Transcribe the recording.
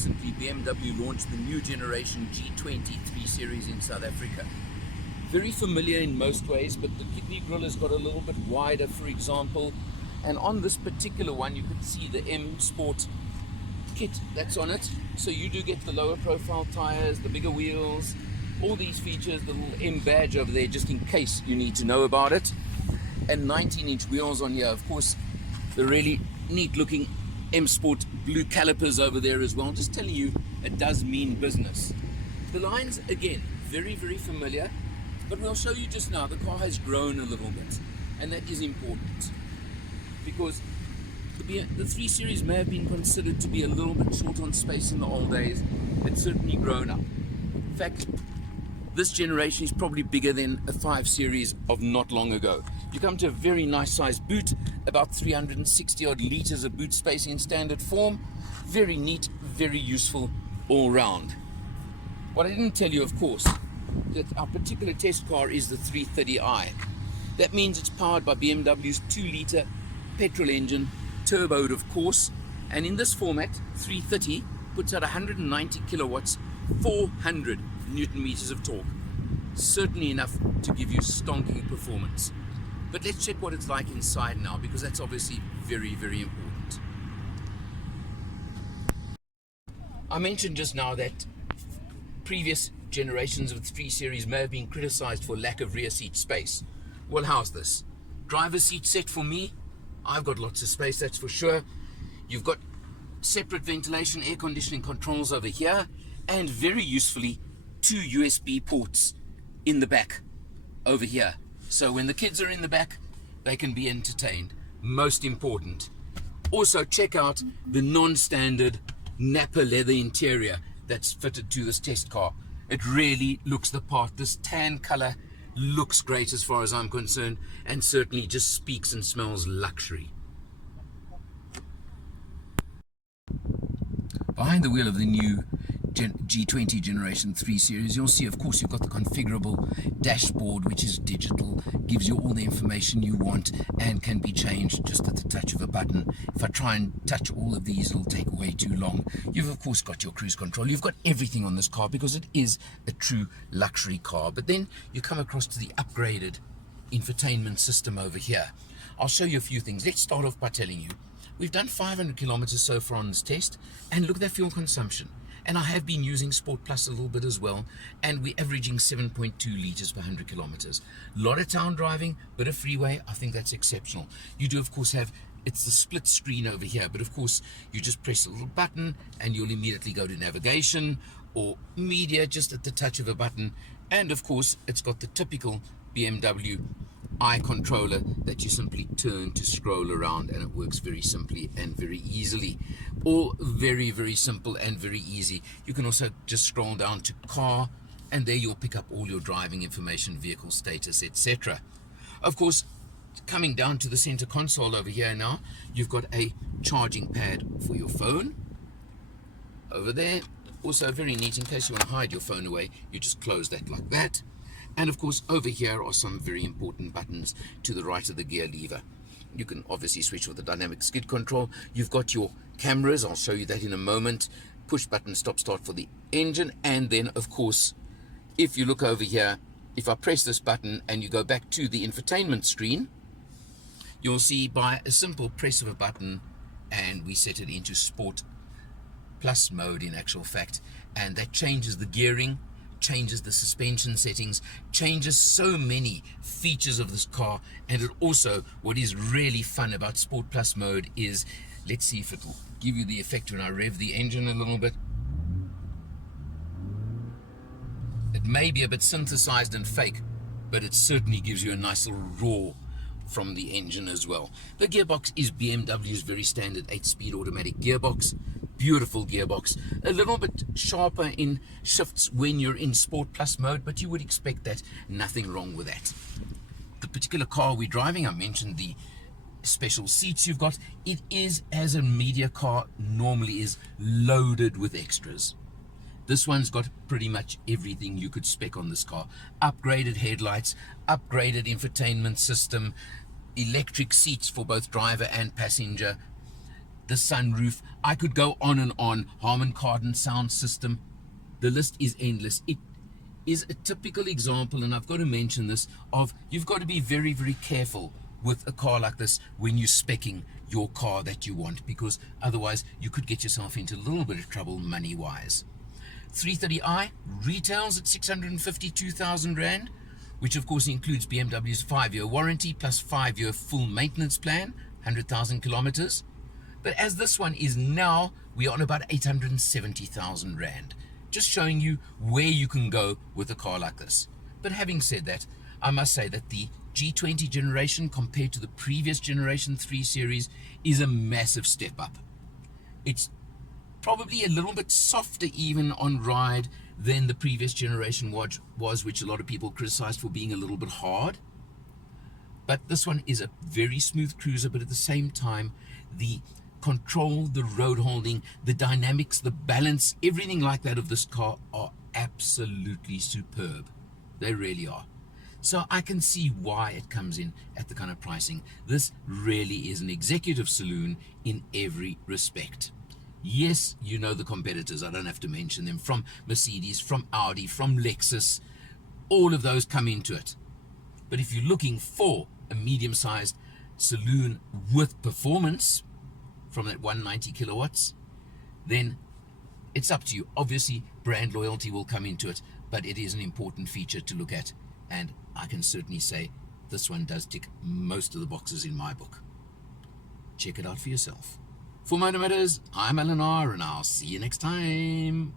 recently BMW launched the new generation G20 3 Series in South Africa. Very familiar in most ways, but the kidney grille has got a little bit wider, for example. And on this particular one, you can see the M Sport kit that's on it. So you do get the lower profile tires, the bigger wheels, all these features, the little M badge over there, just in case you need to know about it. And 19-inch wheels on here. Of course, the really neat looking M Sport blue calipers over there as well. Just telling you, it does mean business. The lines, again, very, very familiar. But we'll show you just now, the car has grown a little bit, and that is important because the 3 Series may have been considered to be a little bit short on space in the old days. It's certainly grown up. In fact, this generation is probably bigger than a 5 Series of not long ago. You come to a very nice sized boot, about 360 odd litres of boot space in standard form. Very neat, very useful all round. What I didn't tell you, of course, that our particular test car is the 330i. That means it's powered by BMW's 2-litre petrol engine, turboed of course, and in this format 330 puts out 190 kilowatts, 400 newton meters of torque. Certainly enough to give you stonking performance. But let's check what it's like inside now, because that's obviously very, very important. I mentioned just now that previous generations of the 3 Series may have been criticized for lack of rear seat space. Well, how's this? Driver's seat set for me. I've got lots of space, that's for sure. You've got separate ventilation, air conditioning controls over here, and very usefully 2 USB ports in the back over here. So when the kids are in the back, they can be entertained. Most important. Also, check out the non-standard Napa leather interior that's fitted to this test car. It really looks the part. This tan color looks great as far as I'm concerned, and certainly just speaks and smells luxury. Behind the wheel of the new G20 Generation 3 Series, you'll see, of course, you've got the configurable dashboard, which is digital, gives you all the information you want, and can be changed just at the touch of a button. If I try and touch all of these, it'll take way too long. You've, of course, got your cruise control. You've got everything on this car because it is a true luxury car. But then you come across to the upgraded infotainment system over here. I'll show you a few things. Let's start off by telling you, we've done 500 kilometers so far on this test, and look at that fuel consumption. And I have been using Sport Plus a little bit as well, and we're averaging 7.2 litres per 100 kilometers. A lot of town driving, bit of freeway, I think that's exceptional. You do, of course, have, it's the split screen over here, but of course, you just press a little button and you'll immediately go to navigation or media just at the touch of a button. And of course, it's got the typical BMW eye controller that you simply turn to scroll around, and it works very simply and very easily. All very, very simple and very easy. You can also just scroll down to car, and there you'll pick up all your driving information, vehicle status, etc. Of course, coming down to the center console over here now, you've got a charging pad for your phone over there. Also very neat, in case you want to hide your phone away, you just close that like that. And of course, over here are some very important buttons to the right of the gear lever. You can obviously switch with the dynamic skid control. You've got your cameras, I'll show you that in a moment. Push button stop start for the engine. And then, of course, if you look over here, if I press this button and you go back to the infotainment screen, you'll see by a simple press of a button, and we set it into Sport Plus mode in actual fact, and that changes the gearing, changes the suspension settings, changes so many features of this car. And it also, what is really fun about Sport Plus mode is, let's see if it will give you the effect when I rev the engine a little bit. It may be a bit synthesized and fake, but it certainly gives you a nice little roar from the engine as well. The gearbox is BMW's very standard 8-speed automatic gearbox. Beautiful gearbox, a little bit sharper in shifts when you're in Sport Plus mode, but you would expect that. Nothing wrong with that. The particular car we're driving, I mentioned the special seats you've got. It is, as a media car normally is, loaded with extras. This one's got pretty much everything you could spec on this car. Upgraded headlights, upgraded infotainment system, electric seats for both driver and passenger, the sunroof. I could go on and on. Harman Kardon sound system. The list is endless. It is a typical example, and I've got to mention this, of you've got to be very, very careful with a car like this when you're speccing your car that you want, because otherwise you could get yourself into a little bit of trouble money-wise. 330i retails at 652,000 Rand, which of course includes BMW's 5-year warranty plus 5-year full maintenance plan, 100,000 kilometers. But as this one is now, we are on about 870,000 Rand. Just showing you where you can go with a car like this. But having said that, I must say that the G20 generation compared to the previous generation 3 Series is a massive step up. It's probably a little bit softer even on ride than the previous generation was, which a lot of people criticized for being a little bit hard. But this one is a very smooth cruiser, but at the same time, the control, the road holding, the dynamics, the balance, everything like that of this car are absolutely superb. They really are. So I can see why it comes in at the kind of pricing. This really is an executive saloon in every respect. Yes, you know the competitors, I don't have to mention them, from Mercedes, from Audi, from Lexus, all of those come into it. But if you're looking for a medium-sized saloon with performance from that 190 kilowatts, then it's up to you. Obviously, brand loyalty will come into it, but it is an important feature to look at, and I can certainly say this one does tick most of the boxes in my book. Check it out for yourself. For Motor Matters, I'm Alan R, and I'll see you next time.